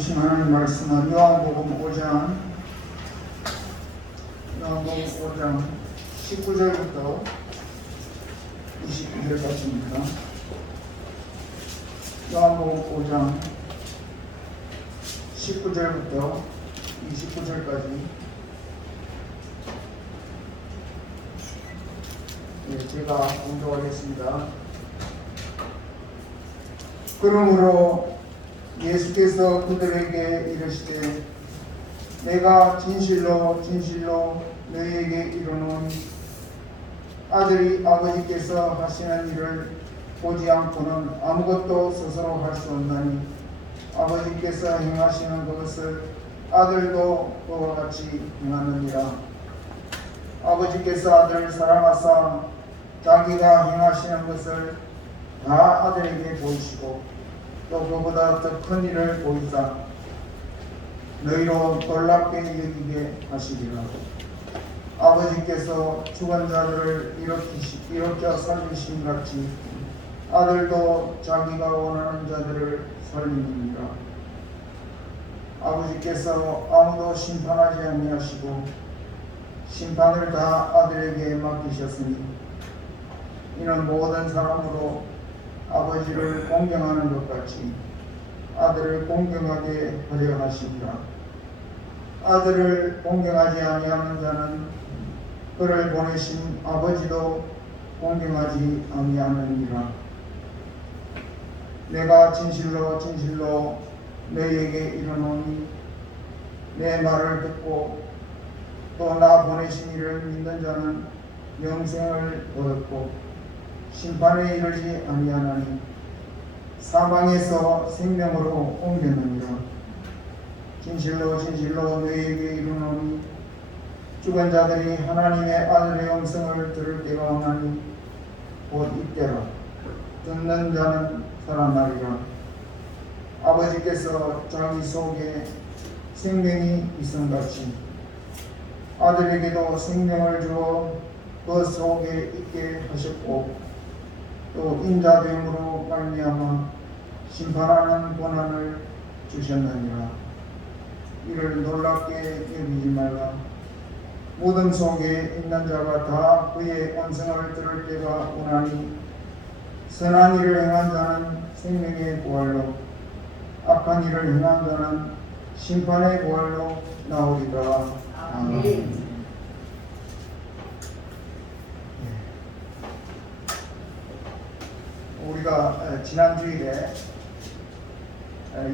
주신 하나님 말씀은 요한복음 5장 19절부터 29절까지입니다. 요한복음 5장 19절부터 29절까지 제가 공독하겠습니다. 그러므로 예수께서 그들에게 이르시되 내가 진실로 진실로 너희에게 이르노니 아들이 아버지께서 하시는 일을 보지 않고는 아무것도 스스로 할 수 없나니 아버지께서 행하시는 그것을 아들도 그와 같이 행하느니라. 아버지께서 아들을 사랑하사 자기가 행하시는 것을 다 아들에게 보이시고 또 그보다 더 큰 일을 보이사 너희로 놀랍게 여기게 하시리라. 아버지께서 죽은 자들을 일으켜 살리신 같이 아들도 자기가 원하는 자들을 살리느니라. 아버지께서 아무도 심판하지 아니하시고 심판을 다 아들에게 맡기셨으니 이는 모든 사람으로 아버지를 공경하는 것 같이 아들을 공경하게 하려 하시니라. 아들을 공경하지 아니하는 자는 그를 보내신 아버지도 공경하지 아니하느니라. 내가 진실로 진실로 너희에게 이르노니 내 말을 듣고 또 나 보내신 이를 믿는 자는 영생을 얻었고 심판에 이르지 아니하나니 사망에서 생명으로 옮겼느니라. 진실로 진실로 너희에게 이르노니 죽은 자들이 하나님의 아들의 영성을 들을 때가 오나니 곧 이때라. 듣는 자는 살아나리라. 아버지께서 자기 속에 생명이 있음같이 아들에게도 생명을 주어 그 속에 있게 하셨고 또 인자됨으로 말미암아 심판하는 권한을 주셨느니라. 이를 놀랍게 여기지 말라. 무덤 속에 있는 자가 다 그의 음성을 들을 때가 오나니 선한 일을 행한 자는 생명의 부활로 악한 일을 행한 자는 심판의 부활로 나오리라. 아멘. 우리가 지난 주일에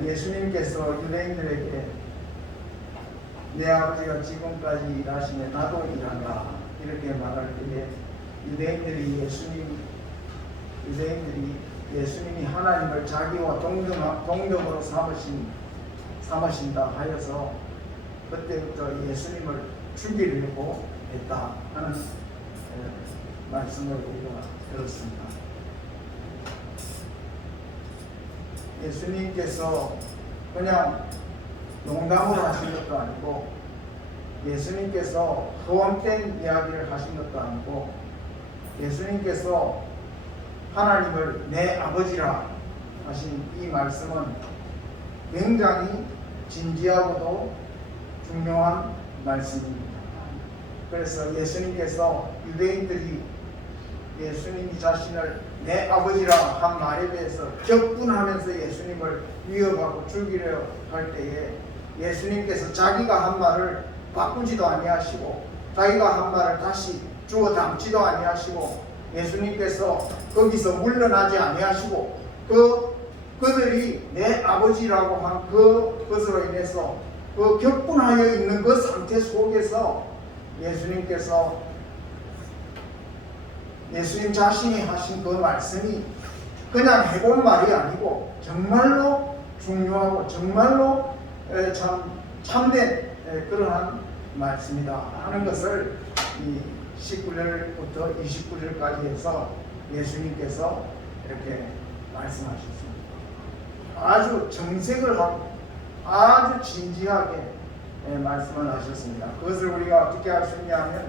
예수님께서 유대인들에게 내 아버지가 지금까지 일하시네 나도 일한다 이렇게 말할 때에 유대인들이 예수님이 하나님을 자기와 동등으로 삼으신다 하여서 그때부터 예수님을 죽이려고 했다 하는 말씀을 우리가 들었습니다. 예수님께서 그냥 농담을 하신 것도 아니고 예수님께서 허황된 이야기를 하신 것도 아니고 예수님께서 하나님을 내 아버지라 하신 이 말씀은 굉장히 진지하고도 중요한 말씀입니다. 그래서 예수님께서 유대인들이 예수님이 자신을 내 아버지라 한 말에 대해서 격분하면서 예수님을 위협하고 죽이려 할 때에 예수님께서 자기가 한 말을 바꾸지도 아니하시고 자기가 한 말을 다시 주워 담지도 아니하시고 예수님께서 거기서 물러나지 아니하시고 그들이 내 아버지라고 한 그것으로 인해서 그 격분하여 있는 그 상태 속에서 예수님 자신이 하신 그 말씀이 그냥 해본 말이 아니고 정말로 중요하고 정말로 참된 그러한 말씀이다 하는 것을 이 19절부터 29절까지 해서 예수님께서 이렇게 말씀하셨습니다. 아주 정색을 하고 아주 진지하게 말씀을 하셨습니다. 그것을 우리가 어떻게 할 수 있냐면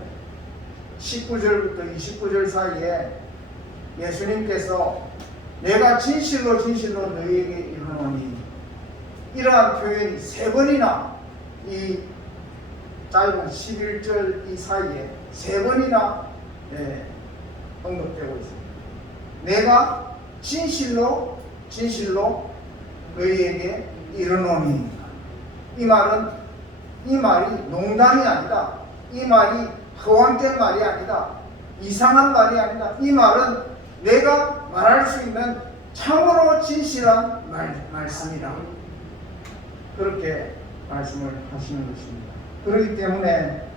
19절부터 29절 사이에 예수님께서 내가 진실로 진실로 너희에게 이르노니 이러한 표현이 3번이나 이 짧은 11절 이 사이에 3번이나 언급되고 있습니다. 내가 진실로 너희에게 이르노니, 이 말이 농담이 아니다. 이 말이 허황된 말이 아니다. 이상한 말이 아니다. 이 말은 내가 말할 수 있는 참으로 진실한 말씀이다. 그렇게 말씀을 하시는 것입니다. 그렇기 때문에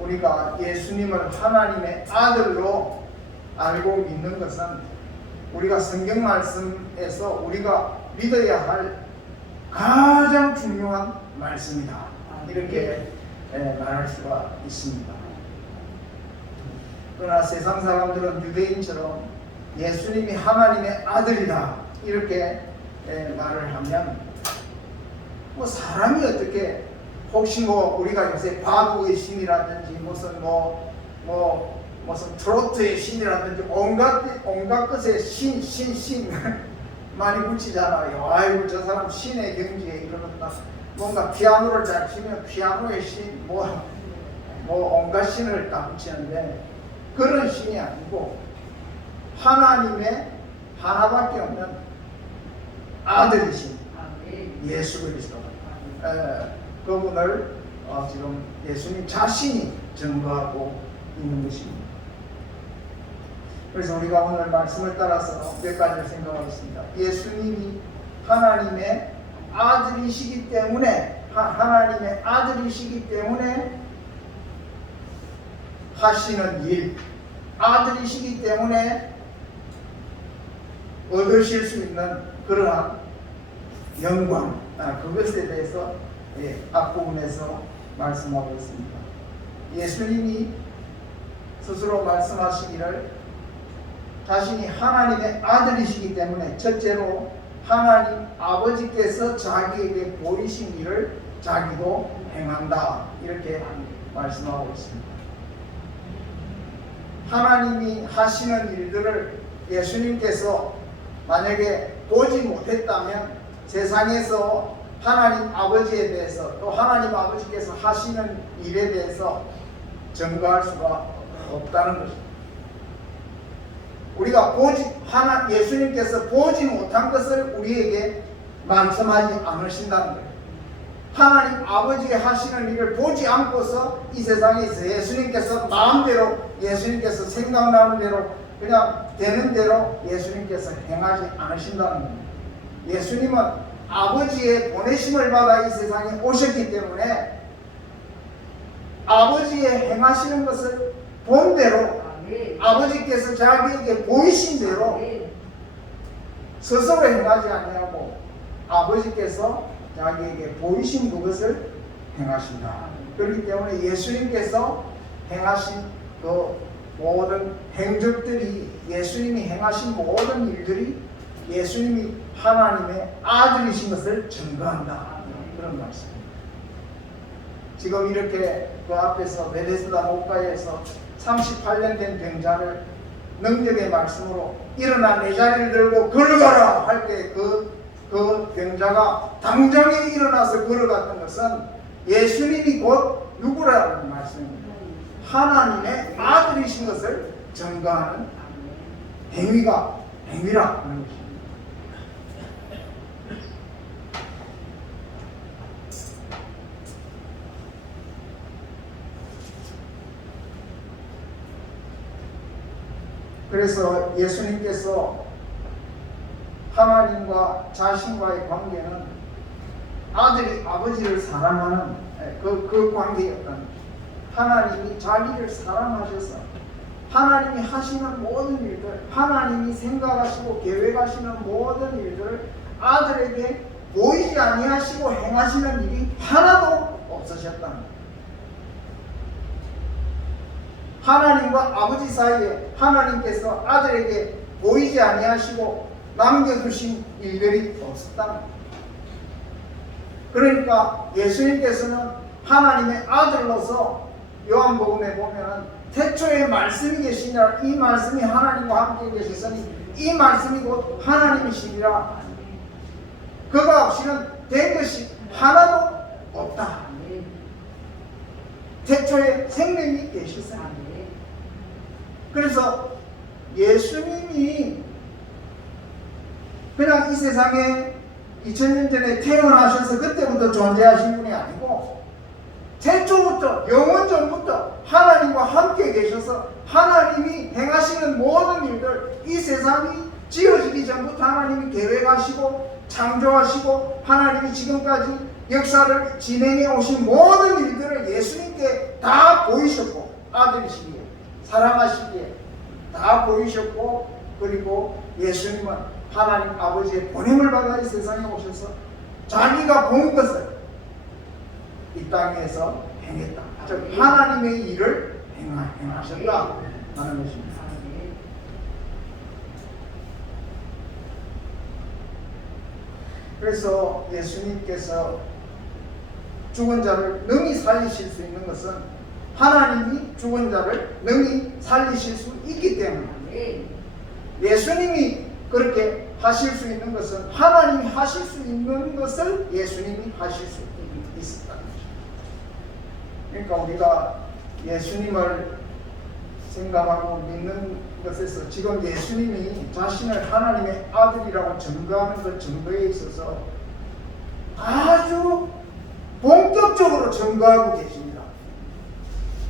우리가 예수님을 하나님의 아들로 알고 믿는 것은 우리가 성경 말씀에서 우리가 믿어야 할 가장 중요한 말씀이다. 이렇게 말할 수가 있습니다. 그러나 세상 사람들은 유대인처럼 예수님이 하나님의 아들이다 이렇게 말을 하면 사람이 어떻게 혹시 우리가 요새 바보의 신이라든지 무슨 트로트의 신이라든지 온갖 것의 신 많이 붙이잖아요. 아이고 저 사람 신의 경지에 이르렀다. 뭔가 피아노를 잘 치면 피아노의 신 온갖 신을 다 붙이는데 그런 신이 아니고 하나님의 하나밖에 없는 아들이신 예수 그리스도 그분을 지금 예수님 자신이 증거하고 있는 것입니다. 그래서 우리가 오늘 말씀을 따라서 몇 가지를 생각하겠습니다. 예수님이 하나님의 아들이시기 때문에 하시는 일, 아들이시기 때문에 얻으실 수 있는 그러한 영광, 그것에 대해서 앞부분에서 말씀하고 있습니다. 예수님이 스스로 말씀하시기를 자신이 하나님의 아들이시기 때문에 첫째로 하나님 아버지께서 자기에게 보이신 일을 자기도 행한다 이렇게 말씀하고 있습니다. 하나님이 하시는 일들을 예수님께서 만약에 보지 못했다면 세상에서 하나님 아버지에 대해서 또 하나님 아버지께서 하시는 일에 대해서 증거할 수가 없다는 것입니다. 우리가 예수님께서 보지 못한 것을 우리에게 말씀하지 않으신다는 거예요. 하나님 아버지의 하시는 일을 보지 않고서 이 세상에서 예수님께서 마음대로 예수님께서 생각나는 대로 그냥 되는 대로 예수님께서 행하지 않으신다는 겁니다. 예수님은 아버지의 보내심을 받아 이 세상에 오셨기 때문에 아버지의 행하시는 것을 본 대로 아버지께서 자기에게 보이신 대로 스스로 행하지 아니하고 아버지께서 자기에게 보이신 그것을 행하신다. 그렇기 때문에 예수님께서 행하신 그 모든 행적들이 예수님이 행하신 모든 일들이 예수님이 하나님의 아들이신 것을 증거한다. 그런 말씀입니다. 지금 이렇게 그 앞에서 베데스다 목가에서 38년 된 병자를 능력의 말씀으로 일어나 내 자리를 들고 걸어가라 할 때 그 병자가 당장에 일어나서 걸어갔던 것은 예수님이 곧 누구라는 말씀입니다. 하나님의 아들이신 것을 증거하는 행위라 하는 것입니다. 그래서 예수님께서 하나님과 자신과의 관계는 아들이 아버지를 사랑하는 그 관계였다는 것입니다. 하나님이 자기를 사랑하셔서 하나님이 하시는 모든 일들, 하나님이 생각하시고 계획하시는 모든 일들을 아들에게 보이지 아니하시고 행하시는 일이 하나도 없으셨다는 겁니다. 하나님과 아버지 사이에 하나님께서 아들에게 보이지 아니하시고 남겨두신 일들이 없었다는 겁니다. 그러니까 예수님께서는 하나님의 아들로서 요한복음에 보면은 태초에 말씀이 계시니라 이 말씀이 하나님과 함께 계셨으니 이 말씀이 곧 하나님이시니라 그가 없이는 된 것이 하나도 없다. 태초에 생명이 계셨습니다. 그래서 예수님이 그냥 이 세상에 2000년 전에 태어나셔서 그때부터 존재하신 분이 아니고 태초부터 영원전부터 하나님과 함께 계셔서 하나님이 행하시는 모든 일들, 이 세상이 지어지기 전부터 하나님이 계획하시고 창조하시고 하나님이 지금까지 역사를 진행해 오신 모든 일들을 예수님께 다 보이셨고, 아들이시기에 사랑하시기에 다 보이셨고, 그리고 예수님은 하나님 아버지의 보냄을 받아 이 세상에 오셔서 자기가 본 것을 이 땅에서 행했다. 즉 하나님의 일을 행하셨다 하는 것입니다. 그래서 예수님께서 죽은 자를 능히 살리실 수 있는 것은 하나님이 죽은 자를 능히 살리실 수 있기 때문에, 예수님이 그렇게 하실 수 있는 것은 하나님이 하실 수 있는 것을 예수님이 하실 수 있었다는 거죠. 그러니까 우리가 예수님을 생각하고 믿는 것에서 지금 예수님이 자신을 하나님의 아들이라고 증거하는 그 증거에 있어서 아주 본격적으로 증거하고 계십니다.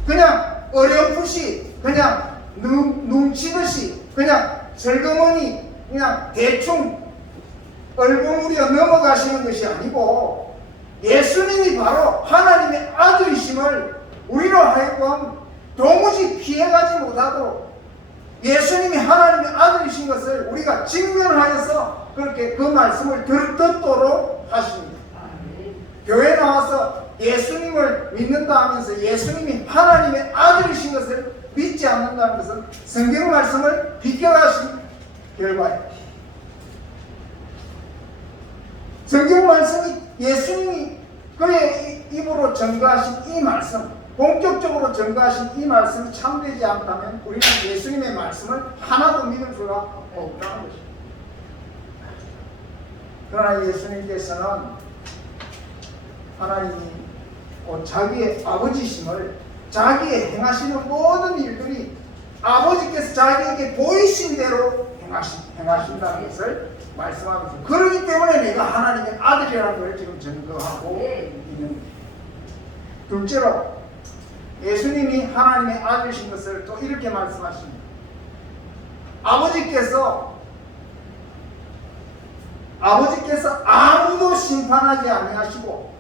그냥 어렴풋이, 그냥 눈치듯이, 그냥 슬그머니 그냥 대충 얼버무려 넘어가시는 것이 아니고, 예수님이 바로 하나님의 아들이심을 우리로 하여금 도무지 피해가지 못하도록 예수님이 하나님의 아들이신 것을 우리가 직면하여서 그렇게 그 말씀을 듣도록 하십니다. 교회 나와서 예수님을 믿는다 하면서 예수님이 하나님의 아들이신 것을 믿지 않는다는 것은 성경 말씀을 비껴가신 결과예요. 성경 말씀이 예수님이 그의 입으로 증거하신 이 말씀, 본격적으로 증거하신 이 말씀이 참되지 않다면 우리는 예수님의 말씀을 하나도 믿을 수가 없다는 것입니다. 그러나 예수님께서는 하나님이 자기의 아버지심을, 자기의 행하시는 모든 일들이 아버지께서 자기에게 보이신 대로 행하신다는 것을 말씀하면서, 그러기 때문에 내가 하나님의 아들이라는 걸 지금 증거하고 있는 것입니다. 둘째로 예수님이 하나님의 아들이신 것을 또 이렇게 말씀하십니다. 아버지께서 아무도 심판하지 아니하시고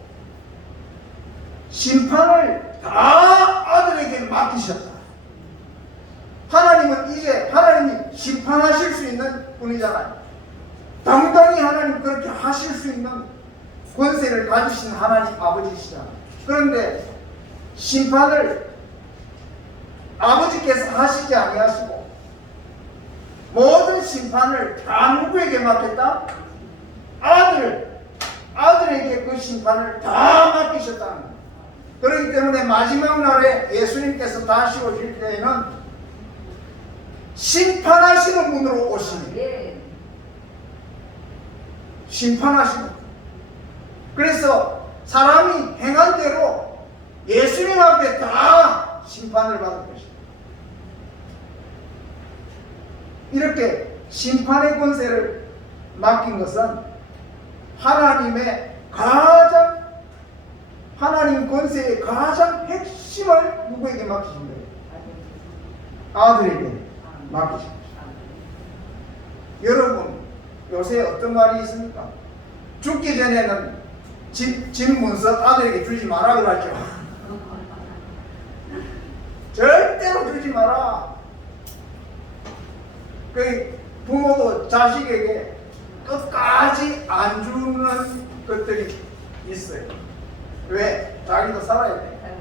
심판을 다 아들에게 맡기셨다. 하나님은 이제 하나님이 심판하실 수 있는 분이잖아요. 당당히 하나님 그렇게 하실 수 있는 권세를 가지신 하나님 아버지시잖아요. 그런데 심판을 아버지께서 하시지 아니하시고 모든 심판을 다 누구에게 맡겼다? 아들에게 그 심판을 다 맡기셨다는 거예요. 그렇기 때문에 마지막 날에 예수님께서 다시 오실 때에는 심판하시는 분으로 오시니, 심판하시는 분. 그래서 사람이 행한 대로 예수님 앞에 다 심판을 받을 것입니다. 이렇게 심판의 권세를 맡긴 것은 하나님 권세의 가장 핵심을 누구에게 맡기신 거예요? 아들에게 맡기신 것입니다. 여러분, 요새 어떤 말이 있습니까? 죽기 전에는 집 문서 아들에게 주지 마라 그러죠. 절대로 주지 마라. 그 부모도 자식에게 끝까지 안 주는 것들이 있어요. 왜? 자기도 살아야 돼.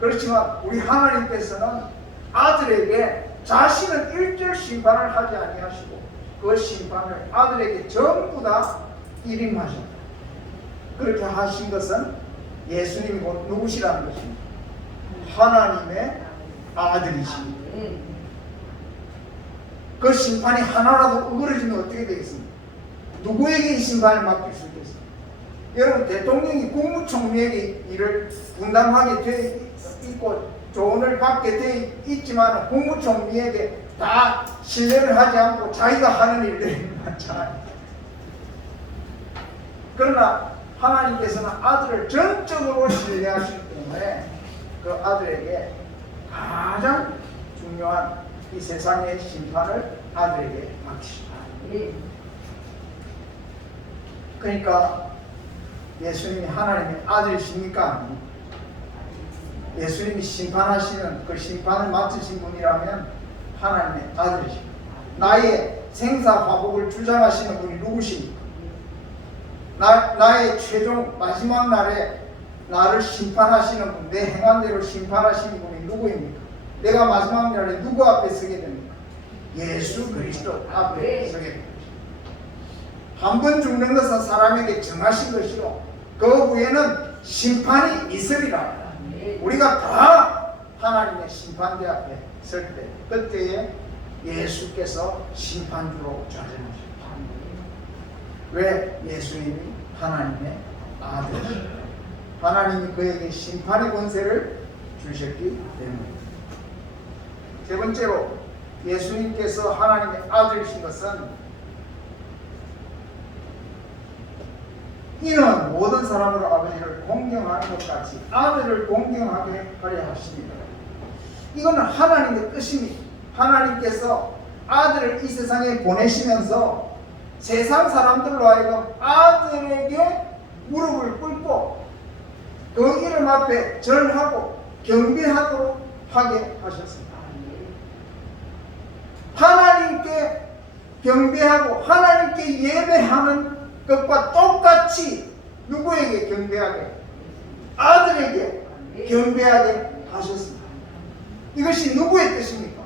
그렇지만 우리 하나님께서는 아들에게 자신은 일절 심판을 하지 아니하시고 그 심판을 아들에게 전부 다 일임하셨다. 그렇게 하신 것은 예수님이 곧 누구시라는 것입니다. 하나님의 아들이십니다. 그 심판이 하나라도 어그러지면 어떻게 되겠습니까? 누구에게 이 심판을 맡길 수 있겠어요? 여러분, 대통령이 국무총리에게 일을 분담하게 돼 있고 조언을 받게 돼 있지만 국무총리에게 다 신뢰를 하지 않고 자기가 하는 일들이 많잖아요. 그러나 하나님께서는 아들을 전적으로 신뢰하시기 때문에 그 아들에게 가장 중요한 이 세상의 심판을 아들에게 맡기십니다. 그러니까 예수님이 하나님의 아들이십니까? 아닙니까? 예수님이 심판하시는 그 심판을 맡으신 분이라면 하나님의 아들이십니다. 나의 생사화복을 주장하시는 분이 누구십니까? 나의 최종 마지막 날에 나를 심판하시는 분, 내 행한 대로 심판하시는 분이 누구입니까? 내가 마지막 날에 누구 앞에 서게 됩니까? 예수 그리스도 앞에 서게 됩니다. 한 번 죽는 것은 사람에게 정하신 것이요 그 후에는 심판이 있으리라. 우리가 다 하나님의 심판대 앞에 설 때 그때에 예수께서 심판주로 좌정하십니다. 왜? 예수님이 하나님의 아들이십니다. 하나님이 그에게 심판의 권세를 주셨기 때문입니다. 세 번째로 예수님께서 하나님의 아들이신 것은 이는 모든 사람으로 아버지를 공경하는 것 같이 아들을 공경하게 하려 하십니다. 이거는 하나님의 뜻입니다. 하나님께서 아들을 이 세상에 보내시면서 세상 사람들로 하여금 아들에게 무릎을 꿇고 그 이름 앞에 절하고 경배하도록 하게 하셨습니다. 하나님께 경배하고 하나님께 예배하는 것과 똑같이 누구에게 경배하게? 아들에게 경배하게 하셨습니다. 이것이 누구의 뜻입니까?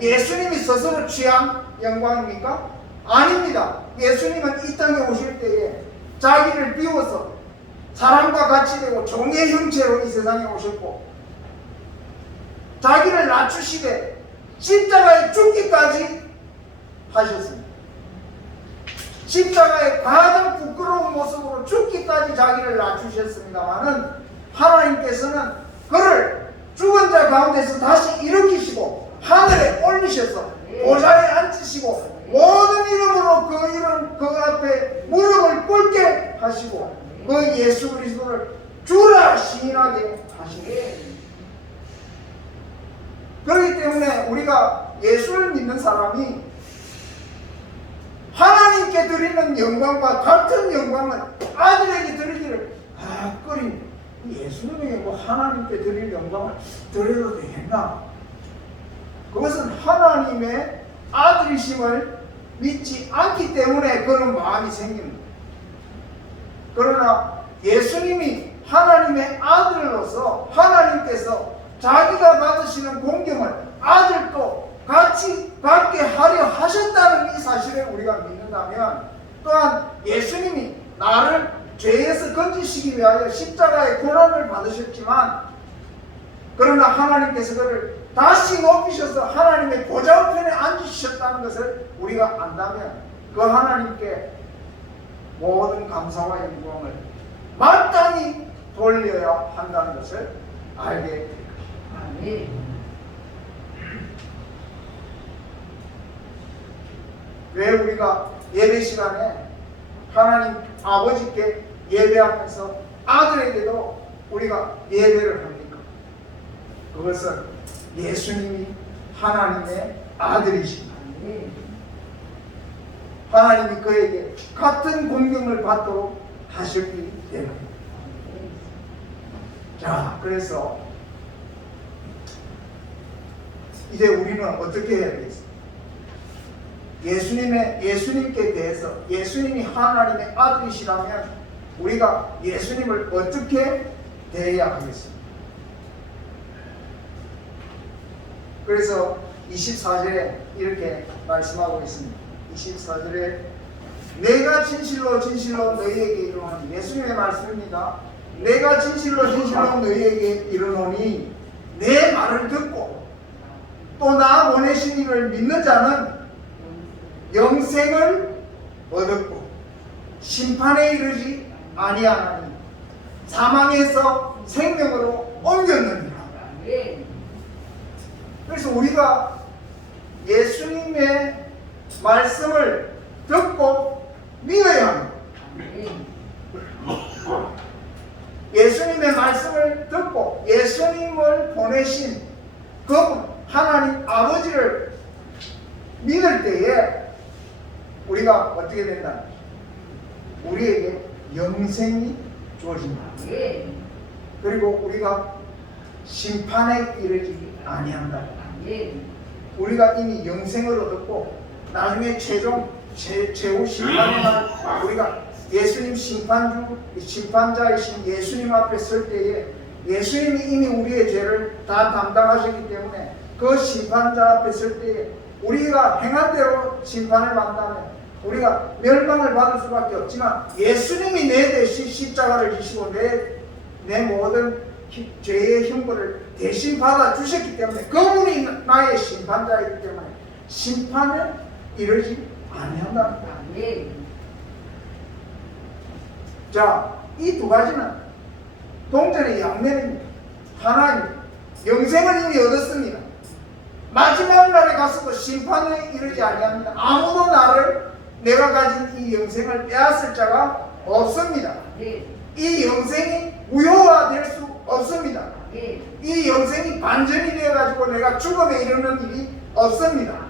예수님이 스스로 취한 영광입니까? 아닙니다. 예수님은 이 땅에 오실 때에 자기를 비워서 사람과 같이 되고 종의 형체로 이 세상에 오셨고 자기를 낮추시되 십자가에 죽기까지 하셨습니다. 십자가의 가장 부끄러운 모습으로 죽기까지 자기를 낮추셨습니다마는 하나님께서는 그를 죽은 자 가운데서 다시 일으키시고 하늘에 올리셔서 보좌에 앉히시고 모든 이름으로 그 이름 그 앞에 무릎을 꿇게 하시고 그 예수 그리스도를 주라 시인하게 하시고 그렇기 때문에 우리가 예수를 믿는 사람이 하나님께 드리는 영광과 같은 영광은 아들에게 드리기를 그리 예수님에게 뭐 하나님께 드릴 영광을 드려도 되겠나? 그것은 하나님의 아들이심을 믿지 않기 때문에 그런 마음이 생깁니다. 그러나 예수님이 하나님의 아들로서 하나님께서 자기가 받으시는 공경을 아들도 같이 받게 하려 하셨다는 이 사실을 우리가 믿는다면 또한 예수님이 나를 죄에서 건지시기 위하여 십자가의 고난을 받으셨지만 그러나 하나님께서 그를 다시 높이셔서 하나님의 보좌우편에 앉으셨다는 것을 우리가 안다면 그 하나님께 모든 감사와 영광을 마땅히 돌려야 한다는 것을 알게 될 것입니다. 왜 우리가 예배 시간에 하나님 아버지께 예배하면서 아들에게도 우리가 예배를 합니까? 그것은 예수님이 하나님의 아들이십니다. 하나님이 그에게 같은 공경을 받도록 하셨기 때문입니다. 자, 그래서 이제 우리는 어떻게 해야 되겠습니까? 예수님께 대해서 예수님이 하나님의 아들이시라면 우리가 예수님을 어떻게 대해야 하겠습니까? 그래서 24절에 이렇게 말씀하고 있습니다. 24절에 내가 진실로 진실로 너희에게 이르노니 예수님의 말씀입니다. 내가 진실로 진실로 너희에게 이르노니 내 말을 듣고 또 나 보내신 이를 믿는 자는 영생을 얻었고 심판에 이르지 아니하나니 사망에서 생명으로 옮겼느니라. 그래서 우리가 예수님의 말씀을 듣고 믿어야 합니다. 예수님의 말씀을 듣고 예수님을 보내신 그분 하나님 아버지를 믿을 때에 우리가 어떻게 된다? 우리에게 영생이 주어진다. 그리고 우리가 심판에 이르지 아니한다. 우리가 이미 영생을 얻었고 나중에 최후 심판의 날 우리가 예수님 심판자이신 예수님 앞에 설 때에 예수님이 이미 우리의 죄를 다 담당하셨기 때문에 그 심판자 앞에 설 때에 우리가 행한 대로 심판을 받는다면 우리가 멸망을 받을 수밖에 없지만 예수님이 내 대신 십자가를 지시고 내 모든 죄의 형벌을 대신 받아 주셨기 때문에 그분이 나의 심판자이기 때문에 심판에 이르지 아니한다. 자, 이 두 가지는 동전의 양면입니다. 하나는 영생을 이미 얻었습니다. 마지막 날에 가서도 심판에 이르지 아니합니다. 아무도 내가 가진 이 영생을 빼앗을 자가 없습니다. 이 영생이 무효화될 수 없습니다. 이 영생이 반전이 되어가지고 내가 죽음에 이르는 일이 없습니다.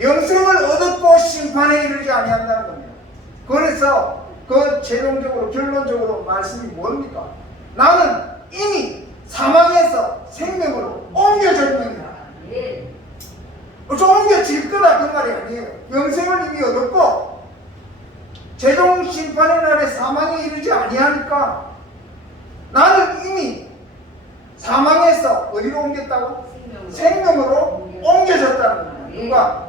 영생을 얻었고 심판에 이르지 아니한다는 겁니다. 그래서 그 최종적으로 결론적으로 말씀이 뭡니까? 나는 이미 사망에서 생명으로 옮겨졌습니다. 좀 옮겨질 거다 그 말이 아니에요. 영생을 이미 얻었고 최종 심판의 날에 사망에 이르지 아니하니까 나는 이미 사망에서 어디로 옮겼다고? 생명으로 옮겨졌다는 겁니다. 누가?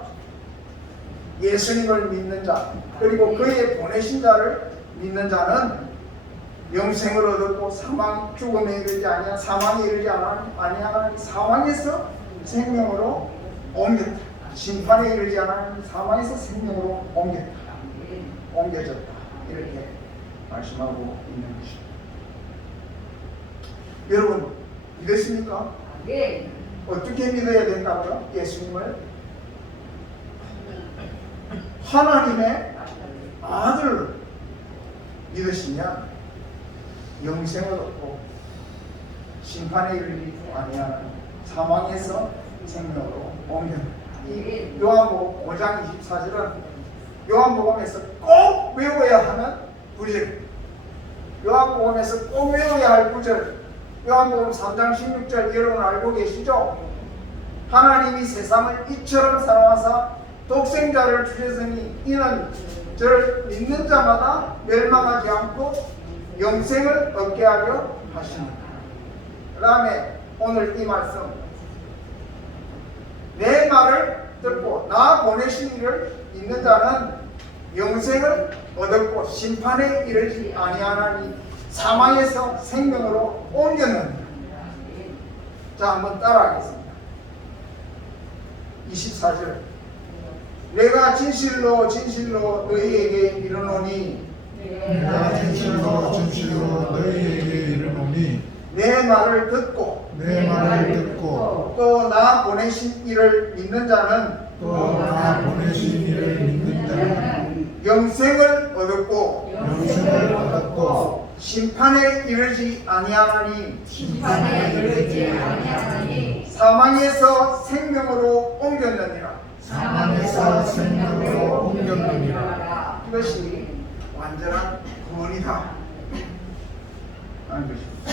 예수님을 믿는 자 그리고 그의 보내신 자를 믿는 자는 영생을 얻었고 죽음에 이르지 아니하 사망에 이르지 아니하니 사망에서 생명으로 옮겼다. 심판에 이르지 않았니 사망에서 생명으로 옮겨졌다. 이렇게 말씀하고 있는 것입니다. 여러분 믿으십니까? 네. 어떻게 믿어야 된다고요? 예수님을 하나님의 아들 믿으시면 영생을 얻고 심판에 이르지 아니하는 사망에서 생명으로 옮깁니다. 이 요한복음 5장 24절은 요한복음에서 꼭 외워야 하는 구절, 요한복음에서 꼭 외워야 할 구절, 요한복음 3장 16절 여러분 알고 계시죠? 하나님이 세상을 이처럼 사랑하사 독생자를 주셨으니 이는 저를 믿는 자마다 멸망하지 않고 영생을 얻게 하려 하십니다. 그 다음에 오늘 이 말씀, 내 말을 듣고 나 보내신 이를 믿는 자는 영생을 얻었고 심판에 이르지 아니하나니 사망에서 생명으로 옮겼느니라. 자, 한번 따라하겠습니다. 24절, 내가 진실로 진실로 너희에게 이르노니 내가 진실로 진실로 너희에게 이르노니 내 말을 듣고 또 나 보내신 이를 믿는 자는 나 보내신 이를 믿는 자는 영생을 얻었고 영생을 얻었고 심판에 이르지 아니하나니 심판에 이르지 아니하나니 사망에서 생명으로 옮겼느니라. 사망에서 생명으로 옮겼느니라. 이것이 완전한 구원이다 하는 것입니다.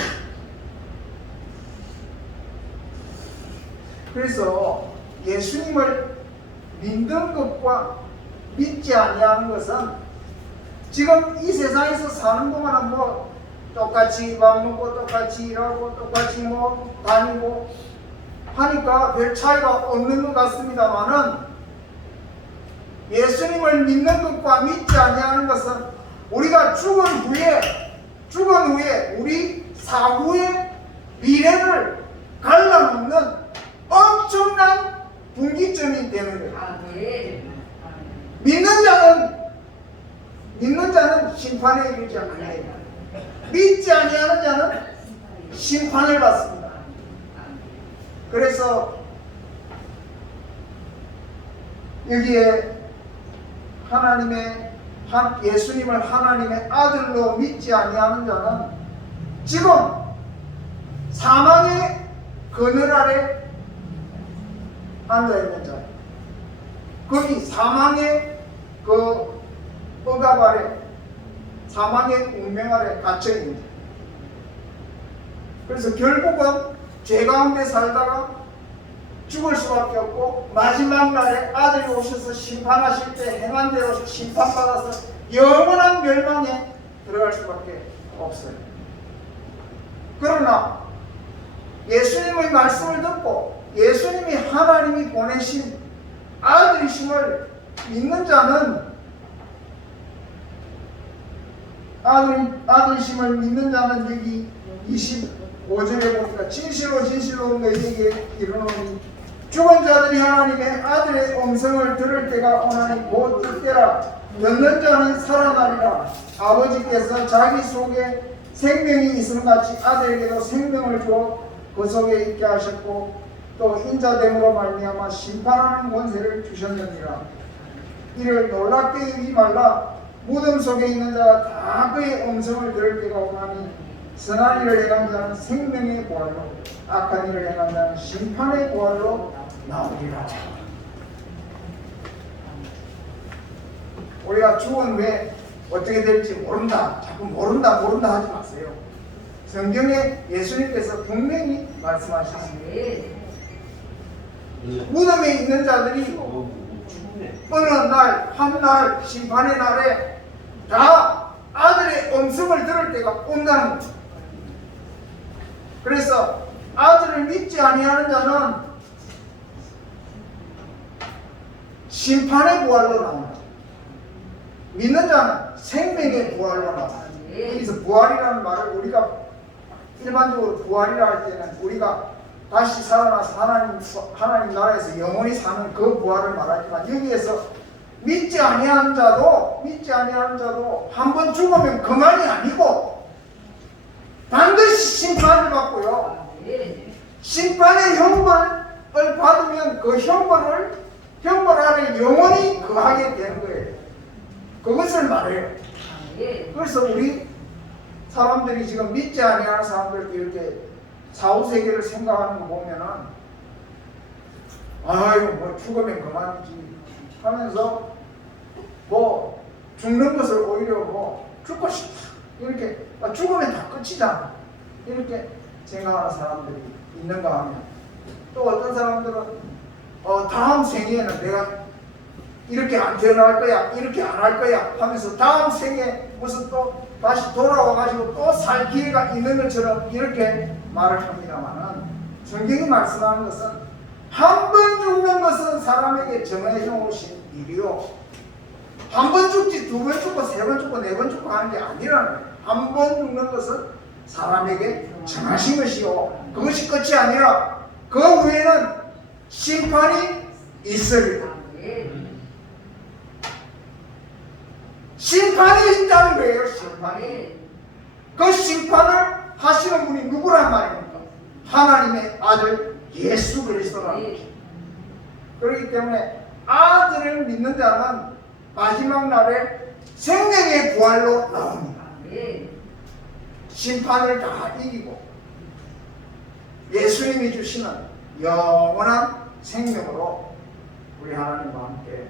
그래서 예수님을 믿는 것과 믿지 아니하는 것은 지금 이 세상에서 사는 동안은 뭐 똑같이 밥 먹고 똑같이 일하고 똑같이 뭐 다니고 하니까 별 차이가 없는 것 같습니다만은 예수님을 믿는 것과 믿지 아니하는 것은 우리가 죽은 후에 우리 사후의 미래를 갈라놓는 엄청난 분기점이 되는 거예요. 믿는 자는 믿는 자는 심판에 이르지 아니하리라. 믿지 아니하는 자는 심판을 받습니다. 그래서 여기에 예수님을 하나님의 아들로 믿지 아니하는 자는 지금 사망의 그늘 아래 앉아있는 자예요. 거기 사망의 그 억압 아래, 사망의 운명 아래 갇혀있는 자예요. 그래서 결국은 죄 가운데 살다가 죽을 수밖에 없고, 마지막 날에 아들이 오셔서 심판하실 때 행한 대로 심판받아서 영원한 멸망에 들어갈 수밖에 없어요. 그러나 예수님의 말씀을 듣고 예수님이 하나님이 보내신 아들이심을 믿는 자는, 아들이심을 믿는 자는 여기 25절에 보니까 진실로 진실로 너희에게 이르노니 죽은 자들이 하나님의 아들의 음성을 들을 때가 오나니 곧 그때라. 듣는 자는 살아나리라. 아버지께서 자기 속에 생명이 있음 같이 아들에게도 생명을 주어 그 속에 있게 하셨고, 또 인자됨으로 말미암아 심판하는 권세를 주셨느니라. 이를 놀랍게 여기지 말라. 무덤 속에 있는 자가 다 그의 음성을 들을 때가 오나니 선한 일을 행한 자는 생명의 부활로, 악한 일을 행한 자는 심판의 부활로 나오리라. 우리가 죽은 후에 어떻게 될지 모른다, 자꾸 모른다 하지 마세요. 성경에 예수님께서 분명히 말씀하셨습니다. 무덤에 있는 자들이 어느 날, 한날, 심판의 날에 다 아들의 음성을 들을 때가 온다는 거죠. 그래서 아들을 믿지 아니하는 자는 심판의 부활로 나온다. 믿는 자는 생명의 부활로 나온다. 여기서 부활이라는 말을 우리가 일반적으로 부활이라 할 때는 우리가 다시 살아나서 하나님 나라에서 영원히 사는 그 부활을 말하지만, 여기에서 믿지 아니하는 자도 한 번 죽으면 그만이 아니고 반드시 심판을 받고요. 심판의 형벌을 받으면 그 형벌 아래 영원히 거하게 되는 거예요. 그것을 말해요. 그래서 우리 사람들이 지금 믿지 아니하는 사람들 이렇게 사후세계를 생각하는 거 보면은, 아유 뭐 죽으면 그만이지 하면서 뭐 죽는 것을 오히려 뭐 죽고 싶다 이렇게, 죽으면 다 끝이잖아 이렇게 생각하는 사람들이 있는가 하면, 또 어떤 사람들은 다음 생에는 내가 이렇게 안 태어날 거야, 이렇게 안 할 거야 하면서 다음 생에 무슨 또 다시 돌아와가지고 또 살 기회가 있는 것처럼 이렇게 말을 합니다만은, 성경이 말씀하는 것은 한 번 죽는 것은 사람에게 정해져 오신 일이요, 한 번 죽지 두 번 죽고 세 번 죽고 네 번 죽고 하는 게 아니라는 거예요. 한 번 죽는 것은 사람에게 정하신 것이요, 그것이 끝이 아니라 그 후에는 심판이 있으리라. 심판이 있다는 거예요. 심판이. 그 심판을 하시는 분이 누구란 말입니까? 하나님의 아들 예수 그리스도라는 거죠. 그렇기 때문에 아들을 믿는 자는 마지막 날에 생명의 부활로 나옵니다. 심판을 다 이기고 예수님이 주시는 영원한 생명으로 우리 하나님과 함께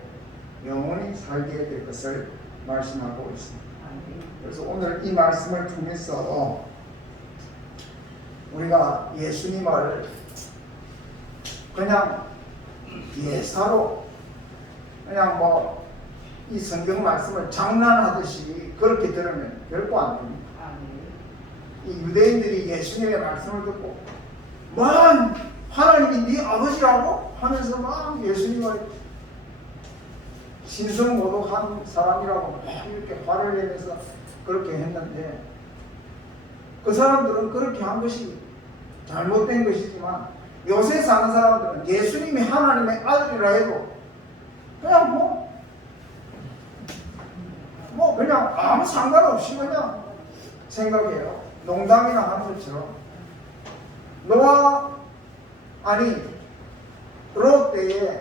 영원히 살게 될 것을 말씀하고 있습니다. 그래서 오늘 이 말씀을 통해서 우리가 예수님을 그냥 예사로 그냥 뭐 이 성경 말씀을 장난하듯이 그렇게 들으면 결코 안 됩니다. 이 유대인들이 예수님의 말씀을 듣고 만 하나님이 네 아버지라고 하면서 막 예수님을 신성모독한 사람이라고 막 이렇게 화를 내면서 그렇게 했는데, 그 사람들은 그렇게 한 것이 잘못된 것이지만 요새 사는 사람들은 예수님이 하나님의 아들이라 해도 그냥 뭐 뭐 그냥 아무 상관없이 그냥 생각해요. 농담이나 하는 것처럼.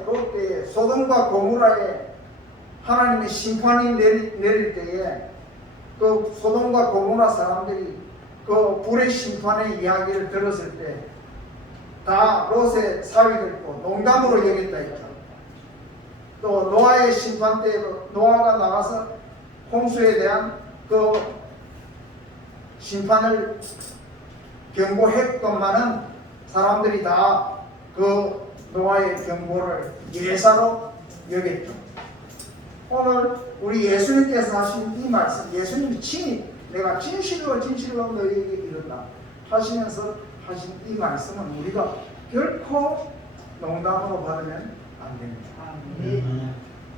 롯때에 소돔과 고모라에 하나님의 심판이 내릴 때에 그 소돔과 고모라 사람들이 그 불의 심판의 이야기를 들었을 때 다 롯의 사위를 또 농담으로 여겼다 했죠. 또 노아의 심판 때 노아가 나가서 홍수에 대한 그 심판을 경고했건만은 사람들이 다 그 노아의 경고를 예사로 여겼죠. 오늘 우리 예수님께서 하신 이 말씀, 예수님이 친히 내가 진실로 너희에게 이른다 하시면서 하신 이 말씀은 우리가 결코 농담으로 받으면 안 됩니다.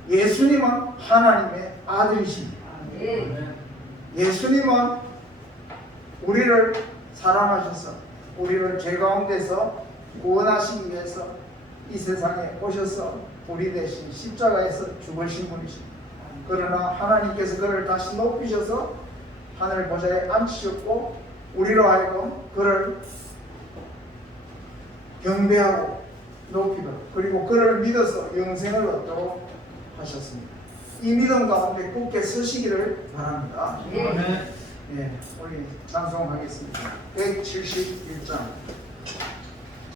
예수님은 하나님의 아들이십니다. 예수님은 우리를 사랑하셔서 우리를 죄 가운데서 구원하시기 위해서 이 세상에 오셔서 우리 대신 십자가에서 죽으신 분이십니다. 그러나 하나님께서 그를 다시 높이셔서 하늘 보좌에 앉히셨고 우리로 하여금 그를 경배하고 높이도록 그리고 그를 믿어서 영생을 얻도록 하셨습니다. 이 믿음 가운데 굳게 서시기를 바랍니다. 예, 우리 찬송하겠습니다. 171장